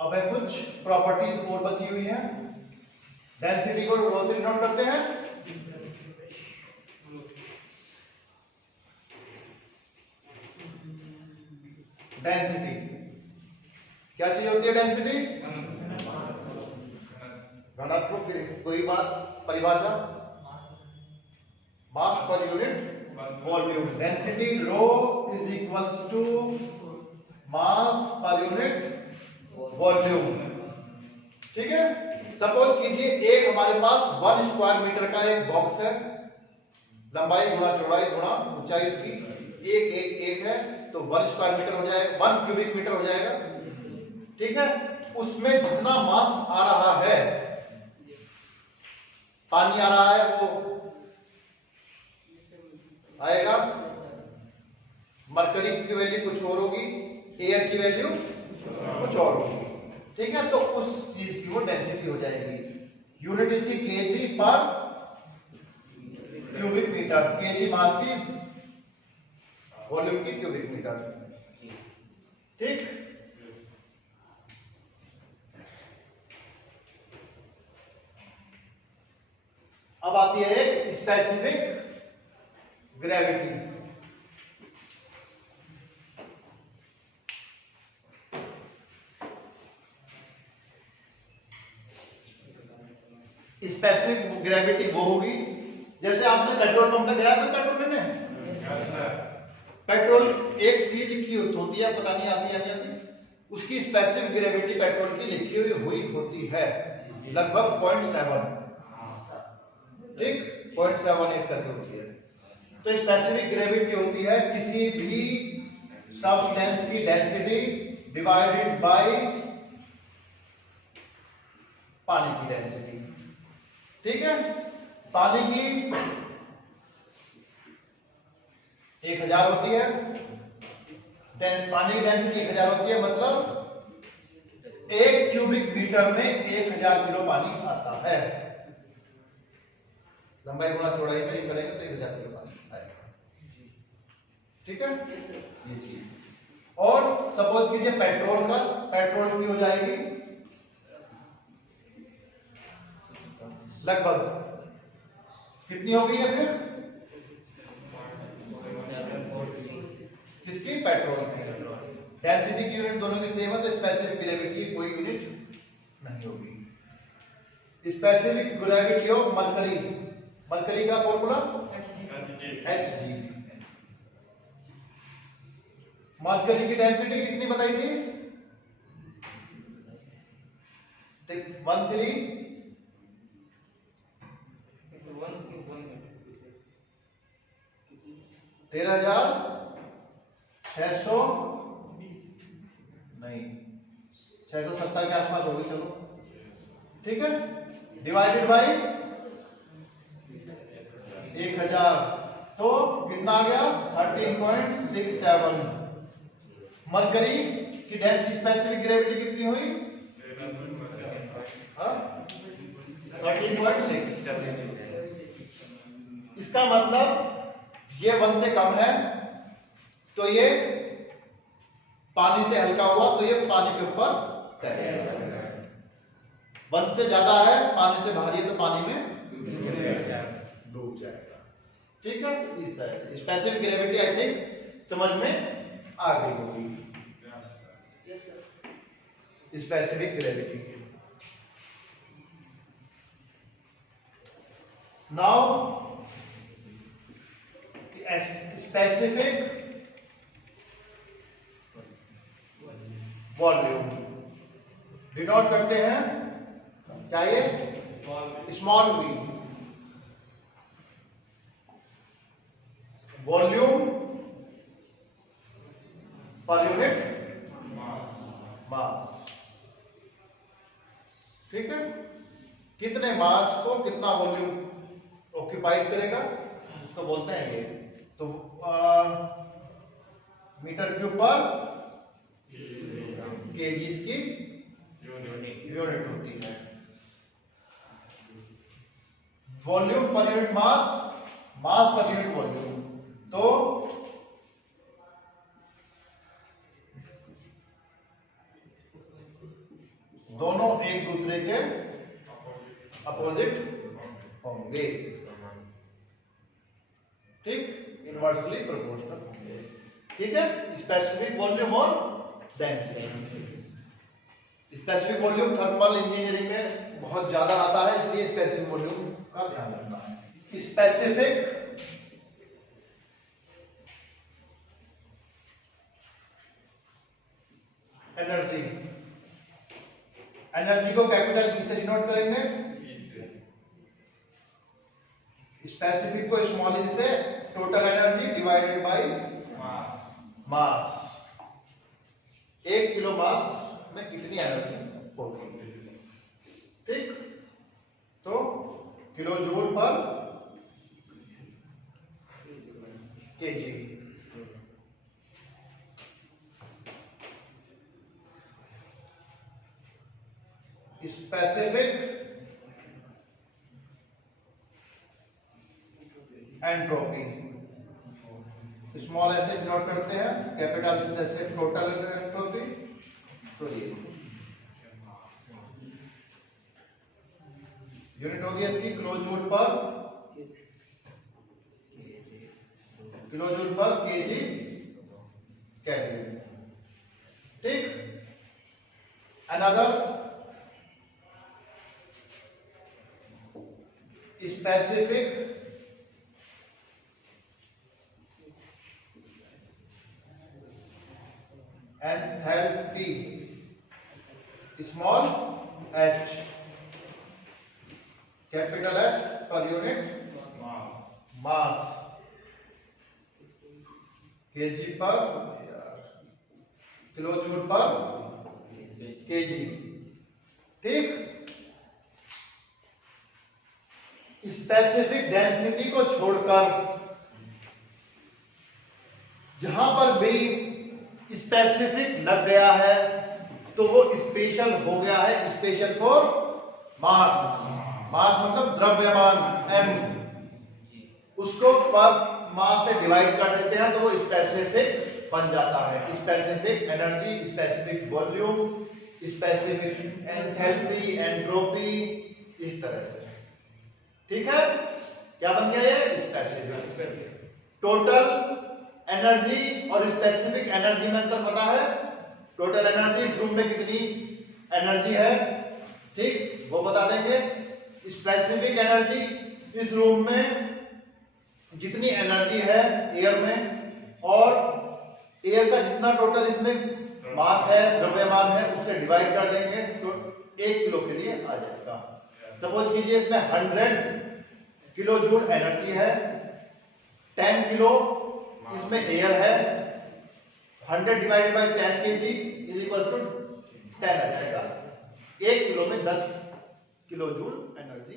अब है कुछ प्रॉपर्टीज और बची हुई हैं। डेंसिटी को रो से डिनोट करते हैं। डेंसिटी क्या चीज होती है? डेंसिटी घनत्व की कोई बात परिभाषा mass per unit volume. Density rho is equals to mass per unit volume. ठीक है। सपोज कीजिए एक हमारे पास 1 स्क्वायर मीटर का एक बॉक्स है, लंबाई गुणा चौड़ाई गुणा ऊंचाई उसकी एक एक एक है, तो 1 स्क्वायर मीटर हो जाएगा, 1 क्यूबिक मीटर हो जाएगा। ठीक है। उसमें जितना मास आ रहा है, पानी आ रहा है वो आएगा, मरकरी की वैल्यू कुछ और होगी, एयर की वैल्यू कुछ और होगी। ठीक है। तो उस चीज की वो डेंसिटी हो जाएगी। यूनिट इसकी केजी पर क्यूबिक मीटर, केजी मास की वॉल्यूम की क्यूबिक मीटर। ठीक। अब आती है एक स्पेसिफिक ग्रेविटी। स्पेसिफिक ग्रेविटी वो होगी जैसे आपने पेट्रोल पंप पे गया था पेट्रोल लेने, पेट्रोल एक चीज लिखी होती है, पता नहीं आती या नहीं आती, उसकी स्पेसिफिक ग्रेविटी पेट्रोल की लिखी हुई होती है लगभग 0.7। ठीक, 0.78 करके होती है। तो स्पेसिफिक ग्रेविटी होती है किसी भी सब्सटेंस की डेंसिटी डिवाइडेड बाय पानी की डेंसिटी। ठीक है। पानी की 1000 होती है, पानी की डेंसिटी 1000 होती है, मतलब 1 क्यूबिक मीटर में 1000 किलो पानी आता है। लंबाई गुणा चौड़ाई में करेंगे तो 1000 किलो पानी आएगा। ठीक है, ये चीज। और सपोज कीजिए पेट्रोल की हो जाएगी लगभग कितनी हो गई है फिर? किसकी? पेट्रोल की। डेंसिटी की यूनिट दोनों की सेम है, तो स्पेसिफिक ग्रेविटी की कोई यूनिट नहीं होगी। Specific gravity of mercury, mercury का फॉर्मूला Hg। मरकरी की डेंसिटी कितनी बताई थी? 13,600 नहीं 670 के आसपास होगी। चलो ठीक है। डिवाइडेड बाय 1000 तो कितना आ गया? 13.67। मरकरी की डेंसिटी स्पेसिफिक ग्रेविटी कितनी हुई? 13.6। इसका मतलब ये 1 से कम है तो ये पानी से हल्का हुआ, तो ये पानी के ऊपर तैरेगा। 1 से ज्यादा है, पानी से भारी है, तो पानी में डूब जाएगा। ठीक है। तो इस तरह से स्पेसिफिक ग्रेविटी आई थिंक समझ में आ गई होगी। Specific gravity. Now specific volume denote करते हैं क्या? ये स्मॉल वी। वॉल्यूम पर यूनिट मास। ठीक है। कितने मास को कितना वॉल्यूम ऑक्यूपाइड करेगा उसको बोलते हैं ये। तो मीटर क्यूब पर केजीस की यूनिट होती है। वॉल्यूम पर यूनिट मास, मास पर यूनिट वॉल्यूम। तो दोनों एक दूसरे के अपोजिट होंगे, ठीक, इनवर्सली प्रोपोर्शनल होंगे, ठीक है। स्पेसिफिक वॉल्यूम और density. Specific volume thermal engineering में बहुत ज्यादा आता है, इसलिए स्पेसिफिक वॉल्यूम का ध्यान रखना है। स्पेसिफिक एनर्जी, एनर्जी को कैपिटल ई से डिनोट करेंगे, स्पेसिफिक को स्मॉल ई से total energy divided by mass. 1 kilo mass में कितनी एनर्जी होगी, ठीक, तो kilo joule per kg. Specific entropy, small s से डिनोट करते हैं, कैपिटल एस से टोटल एंट्रोपी। तो ये यूनिट होगी इसकी kilo joule per kg calorie, ठीक। Another specific enthalpy, small h, capital H per unit मास, केजी पर किलो जूल पर केजी, ठीक। स्पेसिफिक डेंसिटी को छोड़कर जहां पर भी स्पेसिफिक लग गया है तो वो स्पेशल हो गया है, स्पेशल फॉर मास। मास मतलब द्रव्यमान m, उसको पर मास से डिवाइड कर देते हैं तो वो स्पेसिफिक बन जाता है। Specific energy, specific volume, specific enthalpy, entropy, इस तरह से, ठीक है। क्या बन गया ये स्पेसिफिक। टोटल एनर्जी और स्पेसिफिक एनर्जी में अंतर पता है। टोटल एनर्जी इस रूम में कितनी एनर्जी है, ठीक, वो बता देंगे। स्पेसिफिक एनर्जी इस रूम में जितनी एनर्जी है एयर में, और एयर का जितना टोटल इसमें मास है, द्रव्यमान है, उससे डिवाइड कर देंगे तो 1 किलो के लिए आ जाएगा। सपोज कीजिए इसमें 100 किलो जूल एनर्जी है, 10 किलो इसमें एयर है, 100 divided by 10 kg is equal to 10 आ जाएगा। 1 किलो में 10 किलो जूल एनर्जी